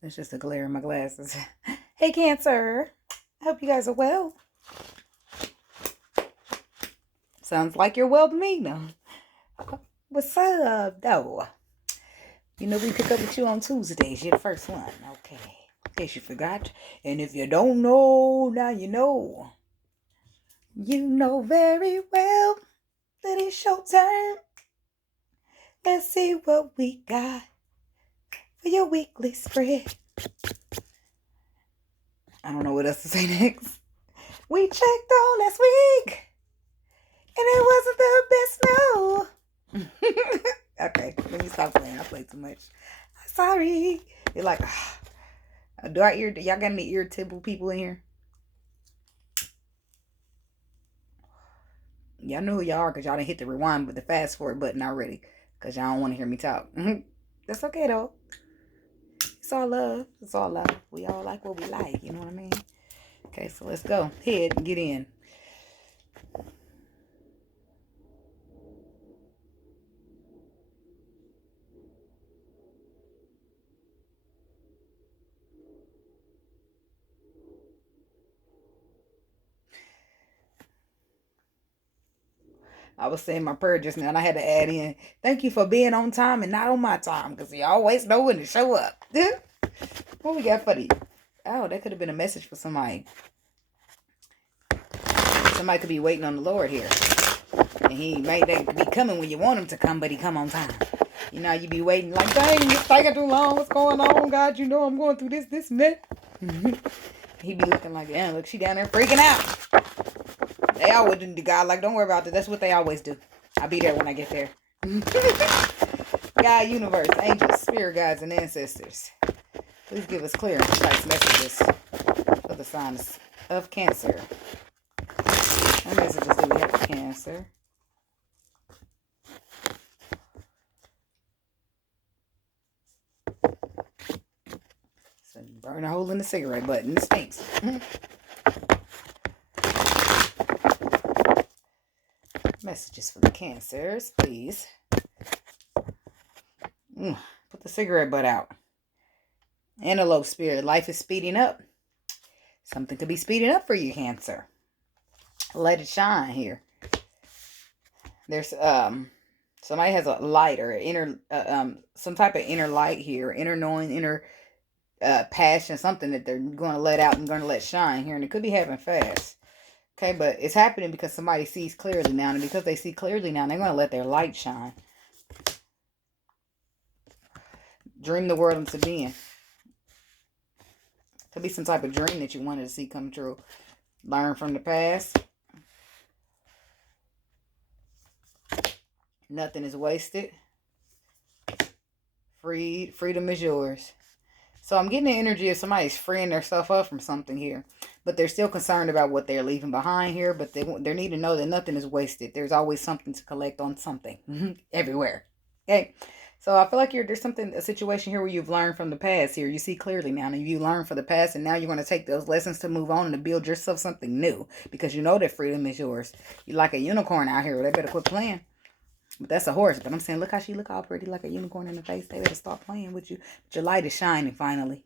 It's just a glare in my glasses. Hey, Cancer. I hope you guys are well. Sounds like you're well to me now. What's up, though? You know we pick up with you on Tuesdays. You're the first one. Okay. In case you forgot. And if you don't know, now you know. You know very well that it's your turn. Let's see what we got for your weekly spread. I don't know what else to say next. We checked on last week, and it wasn't the best, no. Okay, let me stop playing. I play too much. I'm sorry. You're like, y'all got any irritable people in here? Y'all know who y'all are because y'all didn't hit the rewind with the fast forward button already because y'all don't want to hear me talk. That's okay, though. It's all love. It's all love. We all like what we like. You know what I mean? Okay, so let's go. Head and get in. I was saying my prayer just now, and I had to add in, thank you for being on time and not on my time, because you always know when to show up. What we got for you? Oh, that could have been a message for somebody. Somebody could be waiting on the Lord here. And he might be coming when you want him to come, but he come on time. You know, you be waiting like, dang, it's taking too long. What's going on, God? You know I'm going through this, and that. He be looking like, damn, look, she down there freaking out. They always do God like, don't worry about that. That's what they always do. I'll be there when I get there. God, universe, angels, spirit guides, and ancestors. Please give us clear and precise messages for the signs of Cancer. What messages do we have for Cancer? So burn a hole in the cigarette button. It stinks. Messages for the Cancers, please. Put the cigarette butt out. Antelope spirit, life is speeding up. Something could be speeding up for you, Cancer. Let it shine here. There's somebody has a light or inner some type of inner light here, inner knowing, inner passion, something that they're going to let out and going to let shine here, and it could be happening fast. Okay, but it's happening because somebody sees clearly now, and because they see clearly now, they're going to let their light shine. Dream the world into being. Could be some type of dream that you wanted to see come true. Learn from the past. Nothing is wasted. Freedom is yours. So I'm getting the energy of somebody's freeing themselves up from something here. But they're still concerned about what they're leaving behind here. But they need to know that nothing is wasted. There's always something to collect on something. Everywhere. Okay. So I feel like there's a situation here where you've learned from the past here. You see clearly now. And you learn from the past. And now you're going to take those lessons to move on and to build yourself something new. Because you know that freedom is yours. You're like a unicorn out here. They better quit playing. But that's a horse. But I'm saying, look how she look all pretty like a unicorn in the face. They better stop playing with you. But your light is shining finally.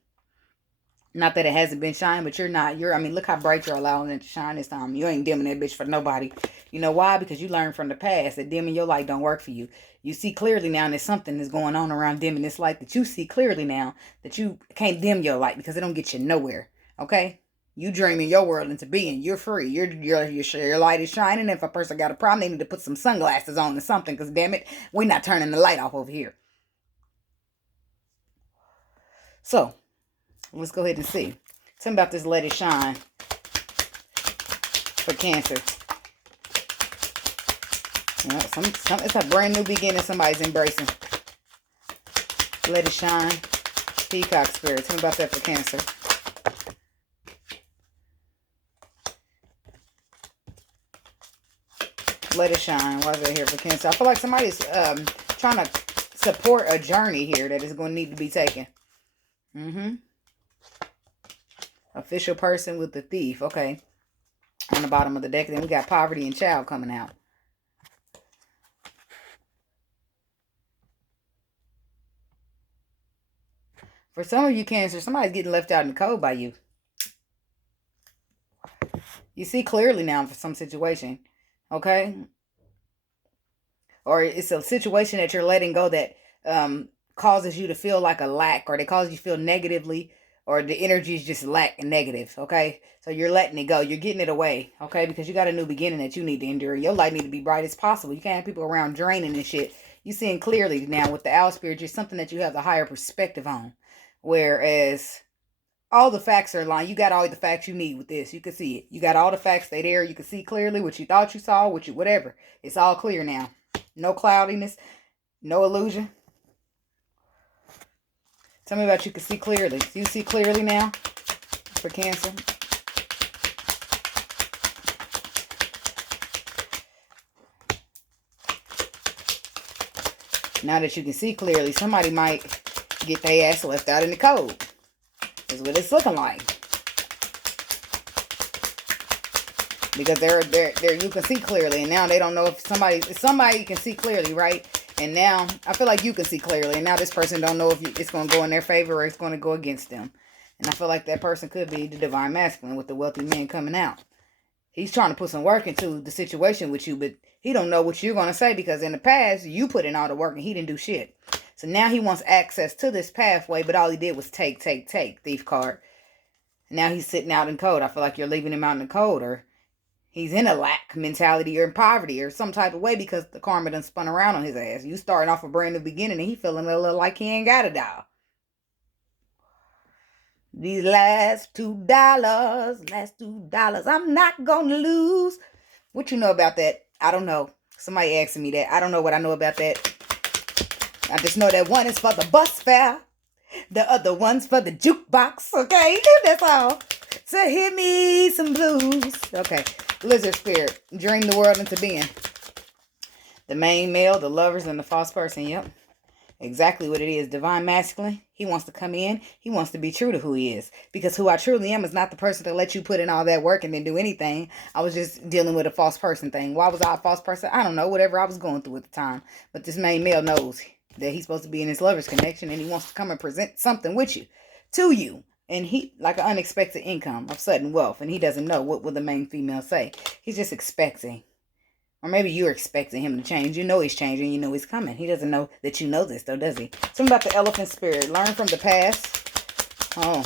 Not that it hasn't been shining, but look how bright you're allowing it to shine this time. You ain't dimming that bitch for nobody. You know why? Because you learned from the past that dimming your light don't work for you. You see clearly now that something is going on around dimming this light that you see clearly now that you can't dim your light because it don't get you nowhere. Okay? You dreaming your world into being. You're free. Your light is shining. If a person got a problem, they need to put some sunglasses on or something. Because damn it, we're not turning the light off over here. So, let's go ahead and see. Tell me about this let it shine for Cancer. You know, it's a brand new beginning somebody's embracing. Let it shine. Peacock spirit. Tell me about that for Cancer. Let it shine. Why is that here for Cancer? I feel like somebody's trying to support a journey here that is going to need to be taken. Official person with the thief. Okay. On the bottom of the deck. Then we got poverty and child coming out. For some of you Cancer, somebody's getting left out in the cold by you. You see clearly now for some situation, okay? Or it's a situation that you're letting go that causes you to feel like a lack, or they cause you to feel negatively, or the energy is just lack and negative, okay? So you're letting it go. You're getting it away, okay? Because you got a new beginning that you need to endure. Your light need to be bright as possible. You can't have people around draining and shit. You seeing clearly now with the owl spirit, just something that you have the higher perspective on. Whereas all the facts are lying. You got all the facts you need with this. You can see it. You got all the facts. They there. You can see clearly what you thought you saw, what you whatever. It's all clear now. No cloudiness. No illusion. Tell me about you can see clearly. Do you see clearly now for Cancer? Now that you can see clearly, somebody might get their ass left out in the cold. Is what it's looking like. Because they're you can see clearly, and now they don't know if somebody can see clearly, right? And now I feel like you can see clearly, and now this person don't know if it's going to go in their favor or it's going to go against them. And I feel like that person could be the divine masculine with the wealthy man coming out. He's trying to put some work into the situation with you, but he don't know what you're going to say, because in the past you put in all the work and he didn't do shit. So now he wants access to this pathway, but all he did was take. Thief card. Now he's sitting out in cold. I feel like you're leaving him out in the cold, or he's in a lack mentality or in poverty or some type of way, because the karma done spun around on his ass. You starting off a brand new beginning and he feeling a little like he ain't got a dollar. These last $2, I'm not gonna lose. What you know about that? I don't know. Somebody asking me that. I don't know what I know about that. I just know that one is for the bus fare. The other one's for the jukebox. Okay? That's all. So hit me some blues. Okay. Lizard spirit. Dream the world into being. The main male, the lovers, and the false person. Yep. Exactly what it is. Divine masculine. He wants to come in. He wants to be true to who he is. Because who I truly am is not the person that let you put in all that work and then do anything. I was just dealing with a false person thing. Why was I a false person? I don't know. Whatever I was going through at the time. But this main male knows that he's supposed to be in his lover's connection, and he wants to come and present something with you, to you. And he, like an unexpected income of sudden wealth. And he doesn't know what will the main female say. He's just expecting. Or maybe you're expecting him to change. You know he's changing. You know he's coming. He doesn't know that you know this, though, does he? Something about the elephant spirit. Learn from the past. Oh,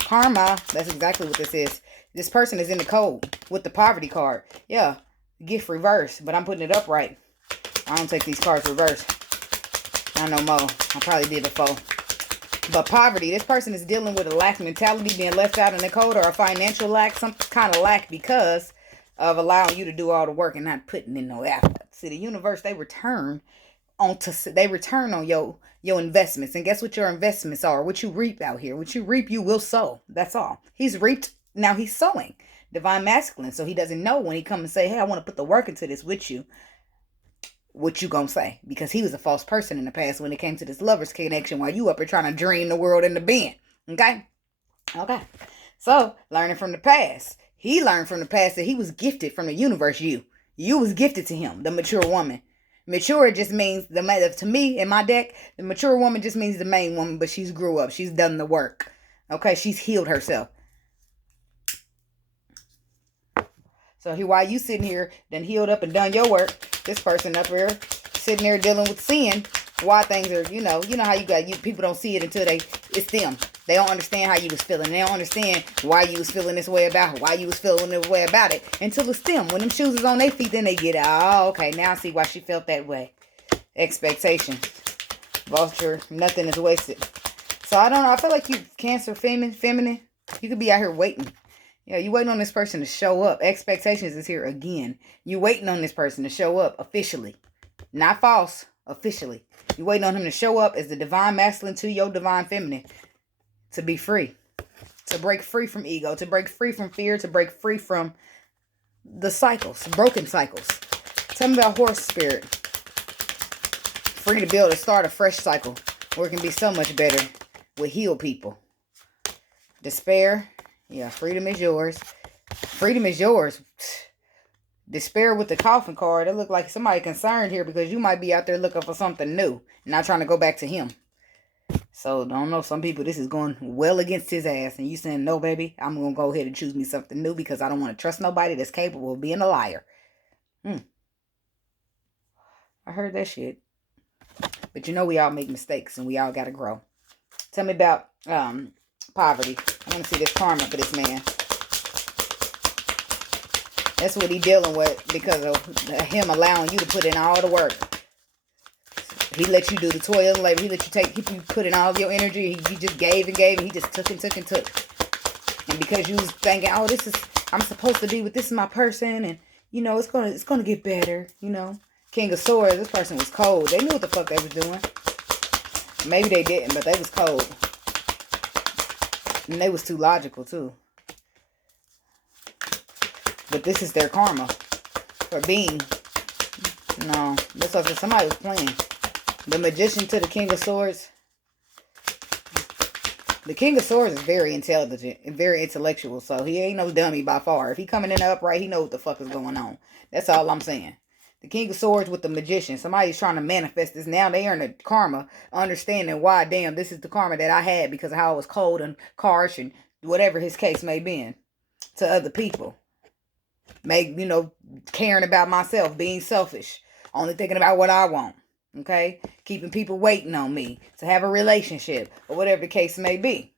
karma. That's exactly what this is. This person is in the cold with the poverty card. Yeah, gift reverse. But I'm putting it upright. I don't take these cards reverse. I know more. I probably did before. But poverty. This person is dealing with a lack mentality, being left out in the cold, or a financial lack. Some kind of lack because of allowing you to do all the work and not putting in no effort. See, the universe, they return on your investments. And guess what your investments are? What you reap out here. What you reap, you will sow. That's all. He's reaped. Now he's sowing. Divine masculine. So he doesn't know when he come and say, hey, I want to put the work into this with you, what you gonna say. Because he was a false person in the past when it came to this lover's connection, while you up here trying to dream the world into being. Okay? Okay. So, learning from the past. He learned from the past that he was gifted from the universe. You was gifted to him, the mature woman. Mature just means, to me, in my deck, the mature woman just means the main woman, but she's grew up. She's done the work. Okay, she's healed herself. So while you sitting here, done healed up and done your work, this person up here sitting there dealing with sin, why things are, you know how people don't see it until it's them. They don't understand how you was feeling. They don't understand why you was feeling this way about it, why you was feeling this way about it, until it's them. When them shoes is on their feet, then they get, oh, okay, now I see why she felt that way. Expectation. Vulture, nothing is wasted. So I don't know, I feel like you Cancer, feminine, you could be out here waiting. Yeah, you waiting on this person to show up. Expectations is here again. You waiting on this person to show up officially. Not false, officially. You waiting on him to show up as the divine masculine to your divine feminine. To be free. To break free from ego. To break free from fear. To break free from the cycles. Broken cycles. Tell me about horse spirit. Free to build start a fresh cycle. Where it can be so much better with healed people. Despair. Yeah, freedom is yours. Freedom is yours. Despair with the coffin card. It look like somebody concerned here, because you might be out there looking for something new. Not trying to go back to him. So, don't know, some people, this is going well against his ass. And you saying, no, baby, I'm going to go ahead and choose me something new because I don't want to trust nobody that's capable of being a liar. I heard that shit. But you know we all make mistakes and we all got to grow. Tell me about poverty. I want to see this karma for this man. That's what he dealing with because of him allowing you to put in all the work. He let you do the toil and labor. He let you keep you put in all of your energy. He just gave and gave, and he just took and took and took. And because you was thinking, oh, I'm supposed to be with this is my person, and you know it's gonna get better. You know, King of Swords. This person was cold. They knew what the fuck they was doing. Maybe they didn't, but they was cold, and they was too logical too. But this is their karma for being. No, this was somebody was playing. The Magician to the King of Swords. The King of Swords is very intelligent and very intellectual. So he ain't no dummy by far. If he coming in the upright, he know what the fuck is going on. That's all I'm saying. The King of Swords with the Magician. Somebody's trying to manifest this. Now they earn the karma. Understanding why, damn, this is the karma that I had because of how I was cold and harsh and whatever his case may be to other people. Caring about myself. Being selfish. Only thinking about what I want. Okay, keeping people waiting on me to have a relationship or whatever the case may be.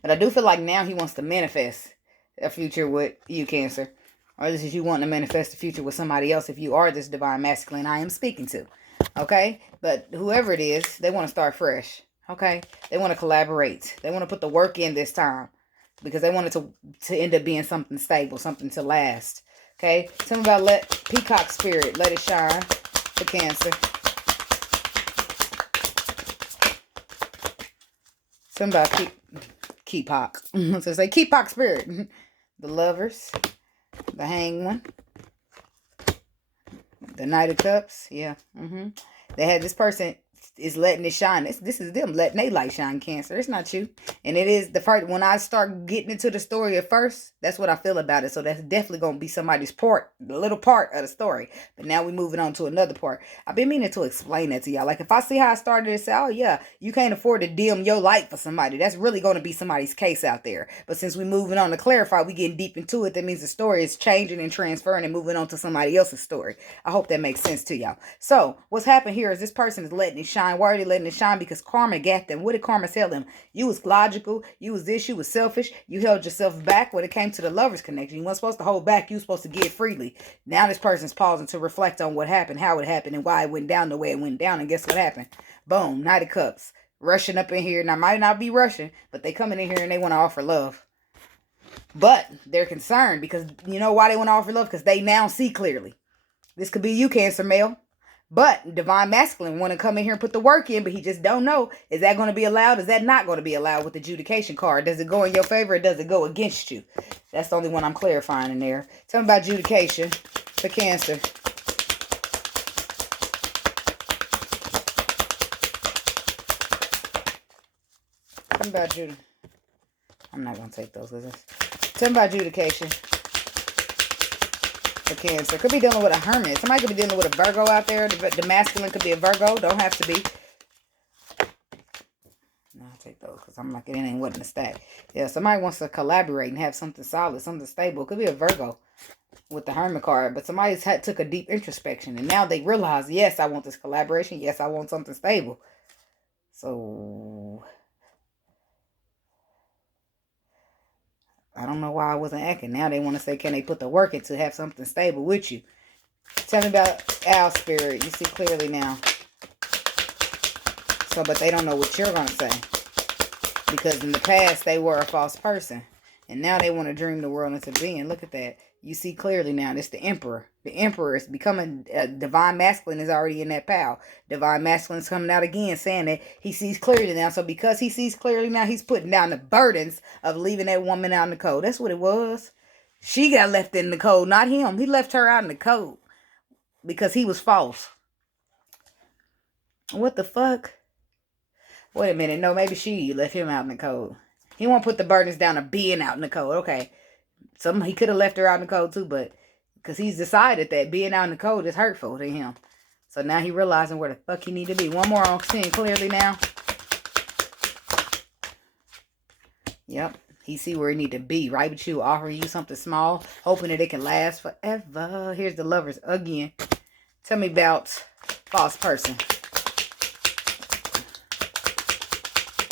But I do feel like now he wants to manifest a future with you, Cancer. Or this is you wanting to manifest a future with somebody else if you are this divine masculine I am speaking to. Okay, but whoever it is, they want to start fresh. Okay, they want to collaborate. They want to put the work in this time because they want it to end up being something stable, something to last. Okay, tell me about Peacock Spirit. Let it shine. For Cancer. Somebody Peacock. So say Peacock Spirit. The Lovers. The Hanged One. The Knight of Cups. Yeah. They had this person is letting it shine. This is them letting their light shine, Cancer. It's not you. And it is the part when I start getting into the story at first, that's what I feel about it. So that's definitely going to be somebody's part, the little part of the story. But now we're moving on to another part. I've been meaning to explain that to y'all. Like if I see how I started to say, oh yeah, you can't afford to dim your light for somebody. That's really going to be somebody's case out there. But since we're moving on to clarify, we getting deep into it. That means the story is changing and transferring and moving on to somebody else's story. I hope that makes sense to y'all. So what's happened here is this person is letting it shine. Why are they letting it shine? Because karma got them. What did karma tell them? You was logical. You was this. You was selfish. You held yourself back when it came to the lovers connection. You weren't supposed to hold back. You were supposed to give freely. Now this person's pausing to reflect on what happened, how it happened, and why it went down the way it went down. And guess what happened? Boom. Knight of Cups. Rushing up in here. Now, might not be rushing, but they coming in here and they want to offer love. But they're concerned because you know why they want to offer love? Because they now see clearly. This could be you, Cancer male. But divine masculine want to come in here and put the work in, but he just don't know. Is that going to be allowed? Is that not going to be allowed with the adjudication card? Does it go in your favor or does it go against you? That's the only one I'm clarifying in there. Tell me about adjudication for Cancer. Tell me about adjudication. I'm not going to take those. Tell me about adjudication. For Cancer. Could be dealing with a hermit. Somebody could be dealing with a Virgo out there. The masculine could be a Virgo. Don't have to be. No, I'll take those because I'm like, it ain't what in the stack. Yeah, somebody wants to collaborate and have something solid, something stable. Could be a Virgo with the hermit card. But somebody's took a deep introspection. And now they realize, yes, I want this collaboration. Yes, I want something stable. So I don't know why I wasn't acting. Now they want to say, can they put the work in to have something stable with you? Tell me about Owl Spirit. You see clearly now. So, but they don't know what you're going to say. Because in the past, they were a false person. And now they want to dream the world into being. Look at that. You see clearly now. It's the Emperor. The Emperor is becoming, divine masculine is already in that pile. Divine masculine is coming out again saying that he sees clearly now. So because he sees clearly now, he's putting down the burdens of leaving that woman out in the cold. That's what it was. She got left in the cold, not him. He left her out in the cold because he was false. What the fuck? Wait a minute. No, maybe she left him out in the cold. He won't put the burdens down of being out in the cold. Okay. He could have left her out in the cold too, but because he's decided that being out in the cold is hurtful to him. So now he realizing where the fuck he need to be. One more on seeing clearly now. Yep. He see where he need to be. Right with you, offering you something small, hoping that it can last forever. Here's the Lovers again. Tell me about false person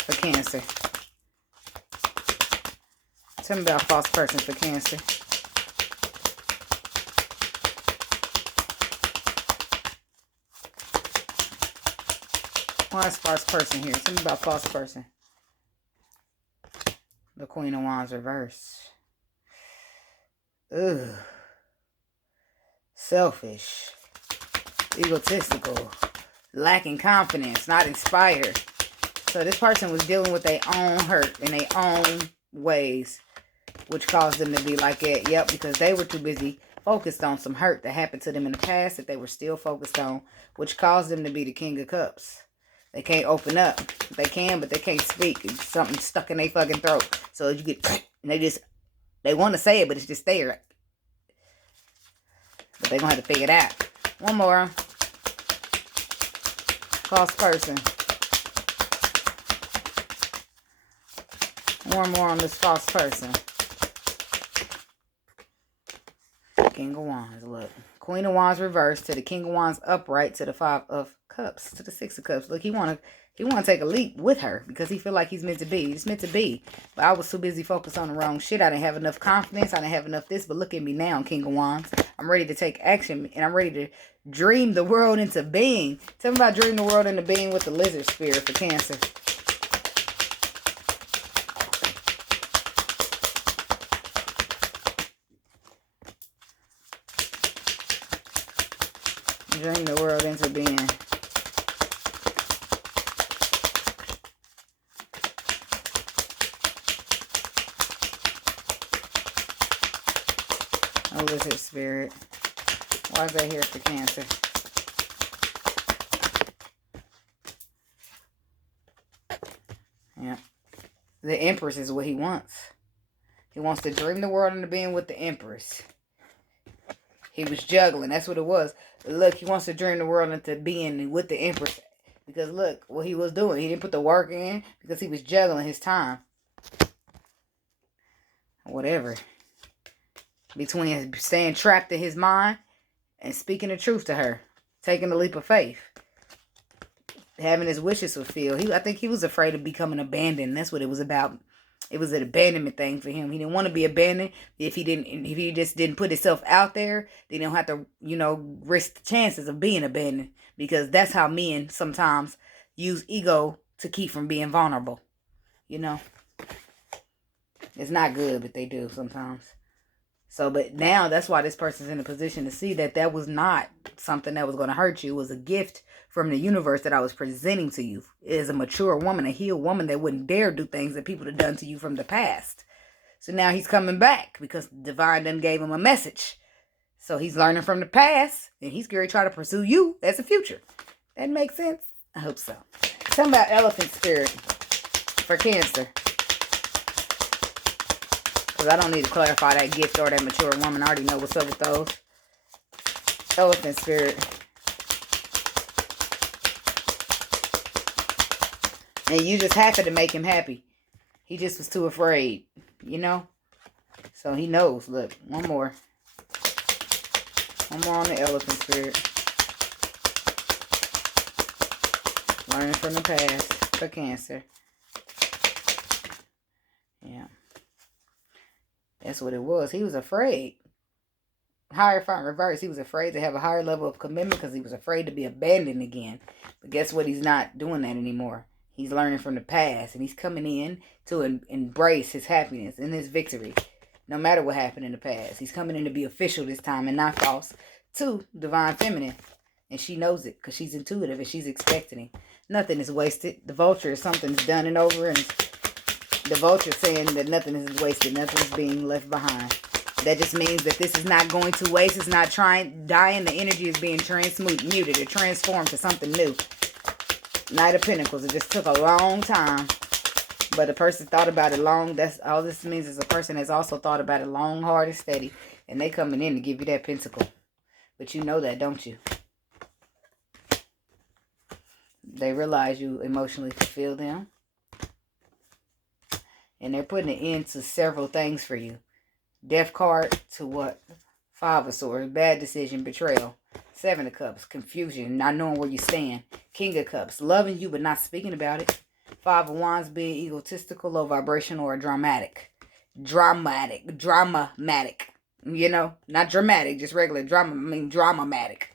for Cancer. Tell me about false person for Cancer. Why is false person here? Tell me about false person. The Queen of Wands reverse. Ugh. Selfish. Egotistical. Lacking confidence. Not inspired. So this person was dealing with their own hurt in their own ways, which caused them to be like that. Yep, because they were too busy focused on some hurt that happened to them in the past that they were still focused on, which caused them to be the King of Cups. They can't open up. They can, but they can't speak. It's something stuck in their fucking throat. So you get, and they want to say it, but it's just there. But they're going to have to figure it out. One more. False person. One more on this false person. King of Wands, look. Queen of Wands reversed to the King of Wands upright to the Five of Cups to the Six of Cups. Look, he want to take a leap with her because he feel like he's meant to be. He's meant to be. But I was too busy focused on the wrong shit. I didn't have enough confidence. I didn't have enough this. But look at me now, King of Wands. I'm ready to take action and I'm ready to dream the world into being. Tell me about dream the world into being with the Lizard spirit for Cancer. Dream the world into being. A Lizard spirit. Why is that here for Cancer? Yeah. The Empress is what he wants. He wants to dream the world into being with the Empress. He was juggling. That's what it was. Look, he wants to dream the world into being with the Empress. Because look, what he was doing. He didn't put the work in because he was juggling his time. Whatever. Between staying trapped in his mind and speaking the truth to her. Taking the leap of faith. Having his wishes fulfilled. I think he was afraid of becoming abandoned. That's what it was about. It was an abandonment thing for him. He didn't want to be abandoned. If he just didn't put himself out there, then he don't have to, risk the chances of being abandoned. Because that's how men sometimes use ego to keep from being vulnerable. It's not good, but they do sometimes. So, but now that's why this person's in a position to see that that was not something that was going to hurt you. It was a gift from the universe that I was presenting to you. It is a mature woman, a healed woman that wouldn't dare do things that people have done to you from the past. So now he's coming back because divine done gave him a message. So he's learning from the past and he's going to try to pursue you as a future. That makes sense? I hope so. Tell me about elephant spirit for Cancer. Because I don't need to clarify that gift or that mature woman. I already know what's up with those. Elephant spirit. And you just happened to make him happy. He just was too afraid. So he knows. Look, one more. One more on the elephant spirit. Learning from the past for Cancer. Yeah. That's what it was. He was afraid. Hierophant reverse. He was afraid to have a higher level of commitment because he was afraid to be abandoned again. But guess what? He's not doing that anymore. He's learning from the past. And he's coming in to embrace his happiness and his victory. No matter what happened in the past. He's coming in to be official this time and not false. To Divine Feminine. And she knows it because she's intuitive and she's expecting it. Nothing is wasted. The vulture is something's done and over, and the vulture saying that nothing is wasted, nothing's being left behind. That just means that this is not going to waste. It's not dying. The energy is being transmuted or transformed to something new. Knight of Pentacles. It just took a long time, but a person thought about it long. That's all this means is a person has also thought about it long, hard, and steady, and they coming in to give you that pentacle. But you know that, don't you? They realize you emotionally fulfill them. And they're putting an end to several things for you. Death card to what? 5 of Swords. Bad decision. Betrayal. 7 of Cups. Confusion. Not knowing where you stand. King of Cups. Loving you but not speaking about it. 5 of Wands. Being egotistical, low vibrational, or dramatic. Dramatic. You know? Not dramatic. Just regular drama. I mean dramatic.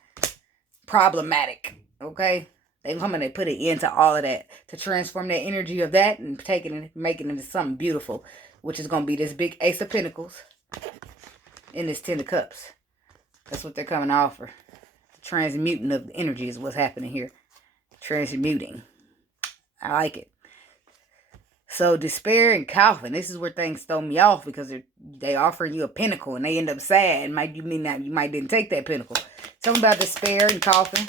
Problematic. Okay? They come and they put an end to all of that. To transform that energy of that and taking it, making it into something beautiful. Which is going to be this big Ace of Pentacles. In this 10 of Cups. That's what they're coming to offer. Transmuting of the energy is what's happening here. Transmuting. I like it. So despair and coffin. This is where things throw me off because they offering you a pinnacle and they end up sad. You might didn't take that pinnacle. Tell me about despair and coffin.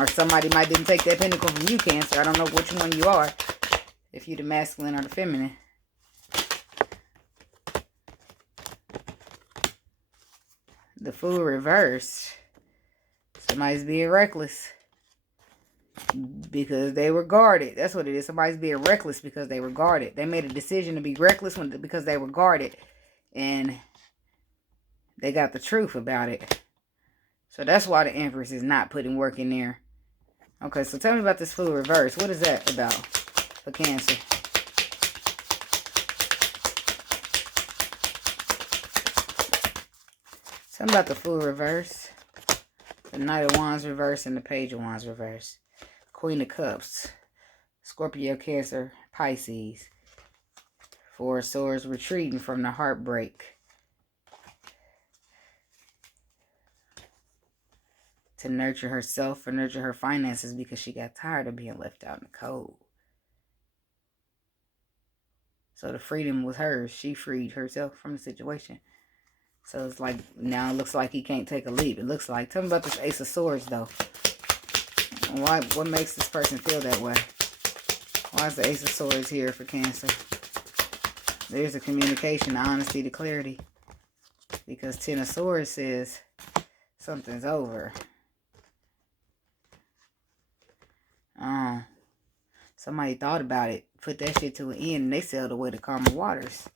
Or somebody might didn't take that pinnacle from you, Cancer. I don't know which one you are. If you're the masculine or the feminine. The Fool reversed. Somebody's being reckless. Because they were guarded. That's what it is. Somebody's being reckless because they were guarded. They made a decision to be reckless because they were guarded. And they got the truth about it. So that's why the Empress is not putting work in there. Okay, so tell me about this Fool reverse. What is that about? For Cancer. Tell me about the Fool reverse. The Knight of Wands reverse and the Page of Wands reverse. Queen of Cups. Scorpio, Cancer, Pisces. 4 of Swords retreating from the heartbreak. To nurture herself or nurture her finances because she got tired of being left out in the cold. So the freedom was hers. She freed herself from the situation. So it's like, now it looks like he can't take a leap. It looks like. Tell me about this Ace of Swords, though. What makes this person feel that way? Why is the Ace of Swords here for Cancer? There's a communication, the honesty, the clarity. Because 10 of Swords says something's over. Somebody thought about it, put that shit to an end, and they sailed away to calmer waters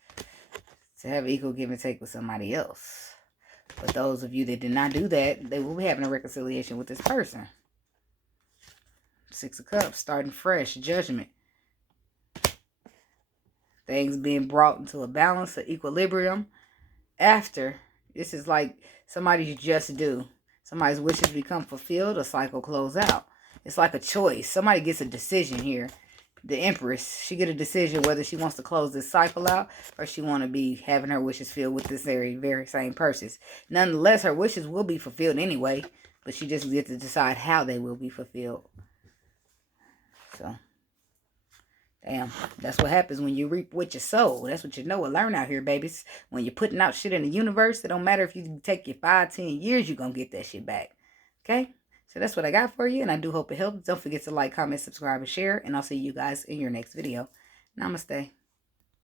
to have an equal give and take with somebody else. But those of you that did not do that, they will be having a reconciliation with this person. 6 of Cups, starting fresh, judgment. Things being brought into a balance, an equilibrium. After, this is like somebody's just due. Somebody's wishes become fulfilled, a cycle close out. It's like a choice. Somebody gets a decision here. The Empress, she get a decision whether she wants to close this cycle out or she want to be having her wishes filled with this very same person. Nonetheless, her wishes will be fulfilled anyway, but she just gets to decide how they will be fulfilled. So, damn, that's what happens when you reap what you sow. That's what you know and learn out here, babies. When you're putting out shit in the universe, it don't matter if you take your 5-10 years, you're going to get that shit back. Okay? So that's what I got for you, and I do hope it helps. Don't forget to like, comment, subscribe, and share, and I'll see you guys in your next video. Namaste.